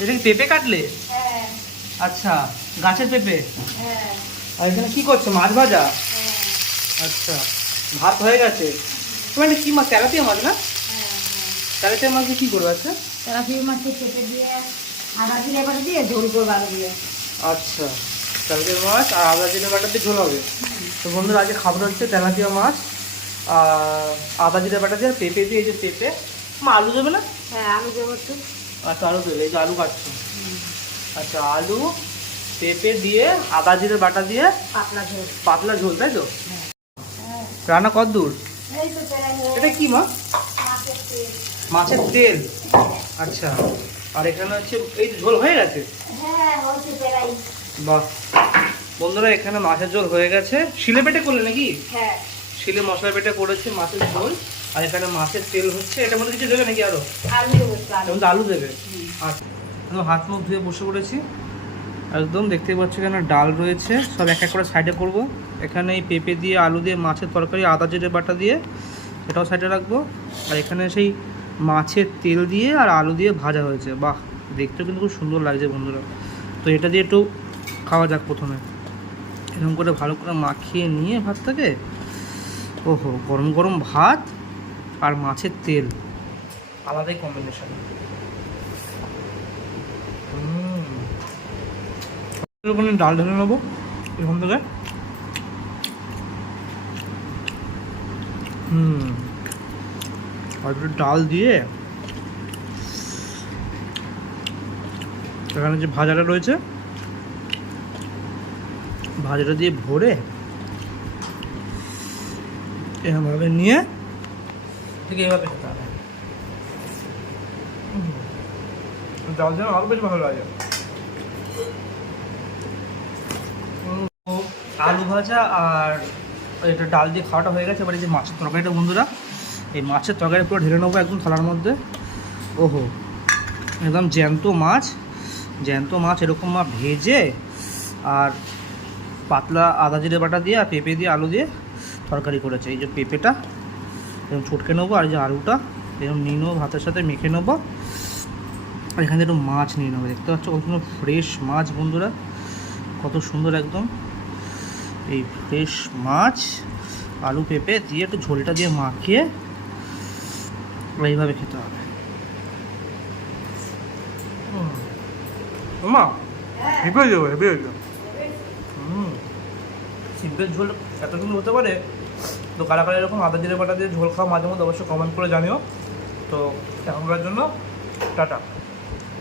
এটা কি পেঁপে কাটলে? আচ্ছা, গাছের পেঁপে। আর এখানে কি করছো? মাছ ভাজা। আচ্ছা, ভাত হয়ে গেছে। তোমার এটা কি মাছ? তেলাপিয়া মাছ না? তেলাপিয়া মাছ দিয়ে কি করবে? আচ্ছা, তেলাপিয়া মাছকে পেঁপে দিয়ে আদা জিরে বাটা দিয়ে ঝোল করবো আলু দিয়ে। আচ্ছা, তেলাপিয়া মাছ আর আদা জিরে বাটা দিয়ে ঝোল হবে। তো বন্ধুরা, আজকে খাবার হচ্ছে তেলাপিয়া মাছ আর আদা জিরে বাটা দিয়ে, পেঁপে দিয়ে। এই যে পেঁপে, মা আলু দেবে না? হ্যাঁ, আলু দেবো একটু। আচ্ছা, আলু দেবে। এই যে আলু কাটছো। আচ্ছা, আলু পেঁপে দিয়ে আদা জিরে বাটা দিয়ে পাতলা ঝোল। পাতলা ঝোল, তাই তো? রান্না কত দূর? এই তো এটা কি মা? মাছের তেল। মাছের তেল। আচ্ছা, আর এখানে হচ্ছে এই ঝোল হয়ে গেছে। হ্যাঁ, হচ্ছে পেরাই। বাহ বন্ধুরা, এখানে মাছের ঝোল হয়ে গেছে। শিলে বেটে করলে নাকি? হ্যাঁ, শিলে মশলা বেটে করেছে মাছের ঝোল। আর এখানে মাছের তেল হচ্ছে। এটার মধ্যে কিছু দেবে নাকি আরো? আলু দেবো একটু, এর আলু। মধ্যে আলু দেবে। আচ্ছা, হাত মুখ ধুয়ে বসে পড়েছি একদম। দেখতেই পাচ্ছি এখানে ডাল রয়েছে, সব এক এক করে সাইডে করব। এখানে এই পেঁপে দিয়ে আলু দিয়ে মাছের তরকারি আদা জিরে বাটা দিয়ে, এটাও সাইডে রাখবো। আর এখানে সেই মাছের তেল দিয়ে আর আলু দিয়ে ভাজা হয়েছে। বাহ, দেখতেও কিন্তু খুব সুন্দর লাগছে বন্ধুরা। তো এটা দিয়ে একটু খাওয়া যাক প্রথমে। এরকম করে ভালো করে মাখিয়ে নিয়ে ভাতটাকে, ওহো, গরম গরম ভাত আর মাছের তেল, আলাদাই কম্বিনেশন। ওখানে ডাল ঢেলে নেবো এখান থেকে। আর একটু ডাল দিয়ে এখানে যে ভাজাটা রয়েছে, ভাজাটা দিয়ে ভরে এভাবে নিয়ে ঠিক এইভাবে খেতে হবে। ডাল যেন আরও বেশ ভালো লাগে। আলু ভাজা আর এটা ডাল দিয়ে খাওয়াটা হয়ে গেছে। এবার এই যে মাছের তরকারিটা বন্ধুরা, এই মাছের তরকারি পুরো ঢেলে নেবো একদম থালার মধ্যে। ওহো, একদম জ্যান্ত মাছ। জ্যান্ত মাছ এরকম মা ভেজে আর পাতলা আদা জিরে বাটা দিয়ে আর পেঁপে দিয়ে আলু দিয়ে তরকারি করেছে। এই যে পেঁপেটা এরকম ছটকে নেবো, আর এই যে আলুটা এরকম নিয়ে নেবো, ভাতের সাথে মেখে নেবো। আর এখানে একটু মাছ নিয়ে নেবো। দেখতে পাচ্ছ কত সুন্দর ফ্রেশ মাছ বন্ধুরা, কত সুন্দর একদম। এই ফ্রেশ মাছ আলু পেঁপে দিয়ে একটু ঝোলটা দিয়ে মাখিয়ে এইভাবে খেতে হবে। মা হেঁপে হয়ে যাবে, হেঁপে হয়ে যাবে। সিম্পল ঝোল এত সুন্দর হতে পারে। তো কারা কারা এরকম আদা জিরে বাটা দিয়ে ঝোল খাওয়া মাঝে মধ্যে অবশ্যই কমেন্ট করে জানিও। তো এখনকার জন্য টাটা।